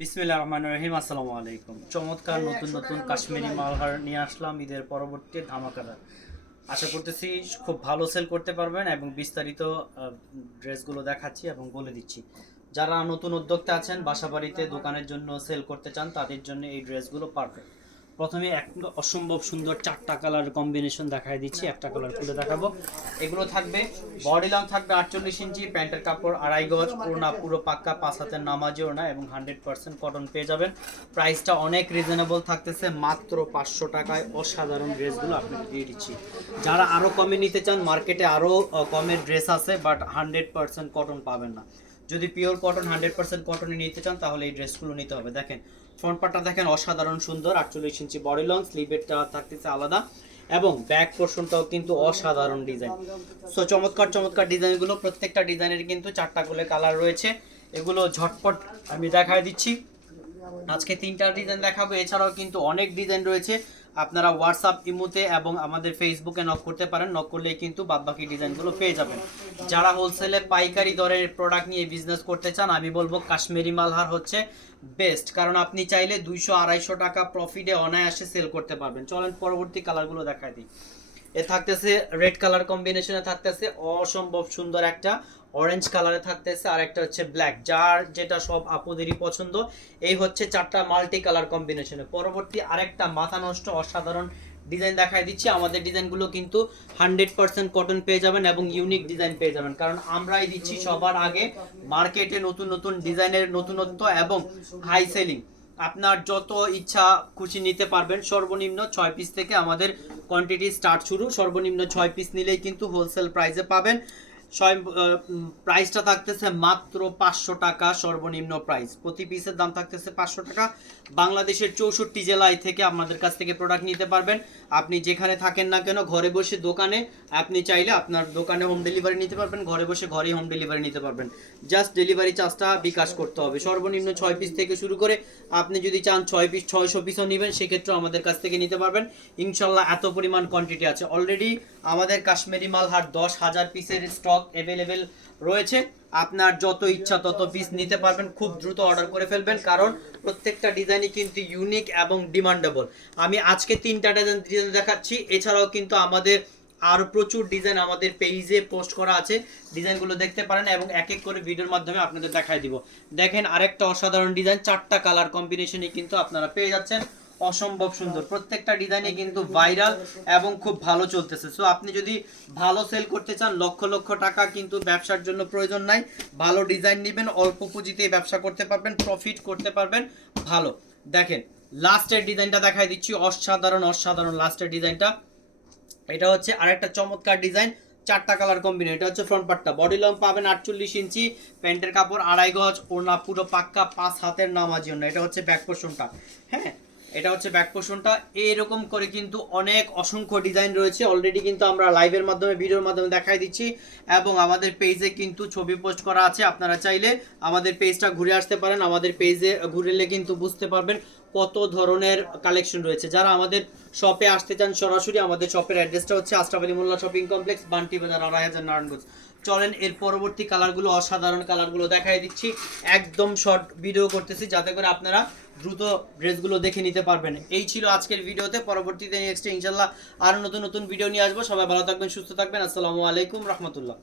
বিসমিল্লাহির রহমানির রহিম। আসসালামু আলাইকুম। চমৎকার নতুন নতুন কাশ্মীরি মালহার নিয়ে আসলাম ঈদের পরবর্তী ধামাকাদার। আশা করতেছি খুব ভালো সেল করতে পারবেন এবং বিস্তারিত ড্রেসগুলো দেখাচ্ছি এবং বলে দিচ্ছি। যারা নতুন উদ্যোক্তা আছেন, বাসাবাড়িতে দোকানের জন্য সেল করতে চান, তাদের জন্য এই ড্রেসগুলো পারফেক্ট। প্রথমে এক অসম্ভব সুন্দর চারটা কালার কম্বিনেশন দেখাই দিচ্ছি, একটা কালার খুলে দেখাবো। এগুলো থাকবে বডি লং থাকবে 48 ইঞ্চি, প্যান্টের কাপড় 2.5 গজ, ওড়না পুরো পাক্কা 5 হাতের নামাজি ওড়না এবং 100% কটন পেয়ে যাবেন। প্রাইসটা অনেক রিজনেবল থাকতেছে, মাত্র 500 টাকায় অসাধারণ ড্রেসগুলো আপনাকে দিয়ে দিচ্ছি। যারা আরও কমে নিতে চান, মার্কেটে আরও কমের ড্রেস আছে, বাট 100% কটন পাবেন না। যদি পিওর কটন 100% কটনে নিতে চান তাহলে এই ড্রেসগুলো নিতে হবে। দেখেন ফ্রন্ট পার্টটা দেখেন অসাধারণ সুন্দর, 48 ইঞ্চি বডি লং, স্লিভেরটা থাকতেছে আলাদা এবং ব্যাক পোর্শনটাও কিন্তু অসাধারণ ডিজাইন। সো চমৎকার চমৎকার ডিজাইনগুলো, প্রত্যেকটা ডিজাইনের কিন্তু 4টা করে কালার রয়েছে। এগুলো ঝটপট আমি দেখায় দিচ্ছি। আজকে 3টা ডিজাইন দেখাবো, এছাড়াও কিন্তু অনেক ডিজাইন রয়েছে। আপনারা হোয়াটসঅ্যাপ, ইমোতে এবং আমাদের ফেসবুকে নক করতে পারেন। নক করলে কিন্তু বাদবাকি ডিজাইনগুলো পেয়ে যাবেন। যারা হোলসেলে পাইকারি দরের প্রোডাক্ট নিয়ে বিজনেস করতে চান, আমি বলবো কাশ্মীরি মালহার হচ্ছে বেস্ট, কারণ আপনি চাইলে 200-250 টাকা প্রফিটে অনায়াসে সেল করতে পারবেন। চলেন পরবর্তী কালারগুলো দেখাই দিই। এ থাকতেছে রেড কালার কম্বিনেশনে, থাকতেছে অসম্ভব সুন্দর একটা অরেঞ্জ কালারে, থাকতেছে আর একটা হচ্ছে ব্ল্যাক, যার যেটা সব আপুদেরই পছন্দ। এই হচ্ছে 4টা মাল্টি কালার কম্বিনেশনে। পরবর্তী আরেকটা মাথা নষ্ট অসাধারণ ডিজাইন দেখাই দিচ্ছি। আমাদের ডিজাইনগুলো কিন্তু 100% কটন পেয়ে যাবেন এবং ইউনিক ডিজাইন পেয়ে যাবেন, কারণ আমরাই দিচ্ছি সবার আগে মার্কেটে নতুন নতুন ডিজাইনের নতুনত্ব এবং হাই সেলিং। আপনার যত ইচ্ছা খুশি নিতে পারবেন। সর্বনিম্ন 6 পিস থেকে আমাদের কোয়ান্টিটি স্টার্ট শুরু। সর্বনিম্ন 6 পিস নিলেই কিন্তু হোলসেল প্রাইসে পাবেন। প্রাইসটা থাকতেছে মাত্র 500 টাকা, সর্বনিম্ন প্রাইস। প্রতি পিসের দাম থাকতেছে 500 টাকা। বাংলাদেশের 64 জেলায় থেকে আমাদের কাছ থেকে প্রোডাক্ট নিতে পারবেন। আপনি যেখানে থাকেন না কেন, ঘরে বসে দোকানে আপনি চাইলে আপনার দোকানে হোম ডেলিভারি নিতে পারবেন, ঘরে বসে ঘরেই হোম ডেলিভারি নিতে পারবেন। জাস্ট ডেলিভারি চার্জটা বিকাশ করতে হবে। সর্বনিম্ন 6 পিস থেকে শুরু করে আপনি যদি চান 6 পিস 600 পিসও নেবেন, সেক্ষেত্রেও আমাদের কাছ থেকে নিতে পারবেন ইনশাল্লাহ। এত পরিমাণ কোয়ান্টিটি আছে অলরেডি। আমাদের কাশ্মীরি মালহার 10,000 পিসের স্টক অ্যাভেলেবেল রয়েছে। আপনার যত ইচ্ছা তত পিস নিতে পারবেন। খুব দ্রুত অর্ডার করে ফেলবেন, কারণ প্রত্যেকটা ডিজাইনই কিন্তু ইউনিক এবং ডিমান্ডেবল। আমি আজকে 3টা ডিজাইন দেখাচ্ছি, এছাড়াও কিন্তু আমাদের আর প্রচুর ডিজাইন আমাদের পেজে পোস্ট করা আছে। ডিজাইনগুলো দেখতে পারেন এবং এক এক করে ভিডিওর মাধ্যমে আপনাদের দেখাই দিব। দেখেন আরেকটা অসাধারণ ডিজাইন, 4টা কালার কম্বিনেশনে কিন্তু আপনারা পেয়ে যাচ্ছেন। অসম্ভব সুন্দর, প্রত্যেকটা ডিজাইনে কিন্তু ভাইরাল এবং খুব ভালো চলতেছে। সো আপনি যদি ভালো সেল করতে চান, লক্ষ লক্ষ টাকা কিন্তু ব্যবসার জন্য প্রয়োজন নাই। ভালো ডিজাইন নেবেন, অল্প পুঁজিতে ব্যবসা করতে পারবেন, প্রফিট করতে পারবেন ভালো। দেখেন লাস্টের ডিজাইনটা দেখাই দিচ্ছি, অসাধারণ অসাধারণ লাস্টের ডিজাইনটা। এটা হচ্ছে আরেকটা চমৎকার ডিজাইন, 4টা কালার কম্বিনেশন। এটা হচ্ছে ফ্রন্ট পার্টটা, বডি লং পাবেন 48 ইঞ্চি, প্যান্টের কাপড় 2.5 গজ, ওড়না পুরো পাক্কা 5 হাতের নামাজি ওড়না। এটা হচ্ছে ব্যাক পোর্শনটা। হ্যাঁ, এটা হচ্ছে ব্যাক পোর্শনটা। এরকম করে কিন্তু অনেক অসংখ্য ডিজাইন রয়েছে অলরেডি, কিন্তু আমরা লাইভের মাধ্যমে ভিডিওর মাধ্যমে দেখাই দিচ্ছি এবং আমাদের পেজে কিন্তু ছবি পোস্ট করা আছে। আপনারা চাইলে আমাদের পেজটা ঘুরে আসতে পারেন। আমাদের পেজে ঘুরলে কিন্তু বুঝতে পারবেন কত ধরনের কালেকশন রয়েছে। যারা আমাদের শপে আসতে চান সরাসরি, আমাদের শপের অ্যাড্রেসটা হচ্ছে আশরাফ আলী মোল্লা শপিং কমপ্লেক্স, বান্টি বাজার, আড়াইহাজার, নারায়ণগঞ্জ। চলেন এর পরবর্তী কালারগুলো, অসাধারণ কালারগুলো দেখাই দিচ্ছি। একদম শর্ট ভিডিও করতেছি যাতে করে আপনারা দ্রুত ড্রেসগুলো দেখে নিতে পারবেন। এই ছিল আজকের ভিডিওতে। পরবর্তীতে নেক্সট ইনশাল্লাহ আরও নতুন নতুন ভিডিও নিয়ে আসবো। সবাই ভালো থাকবেন, সুস্থ থাকবেন। আসসালামু আলাইকুম রহমতুল্লাহ।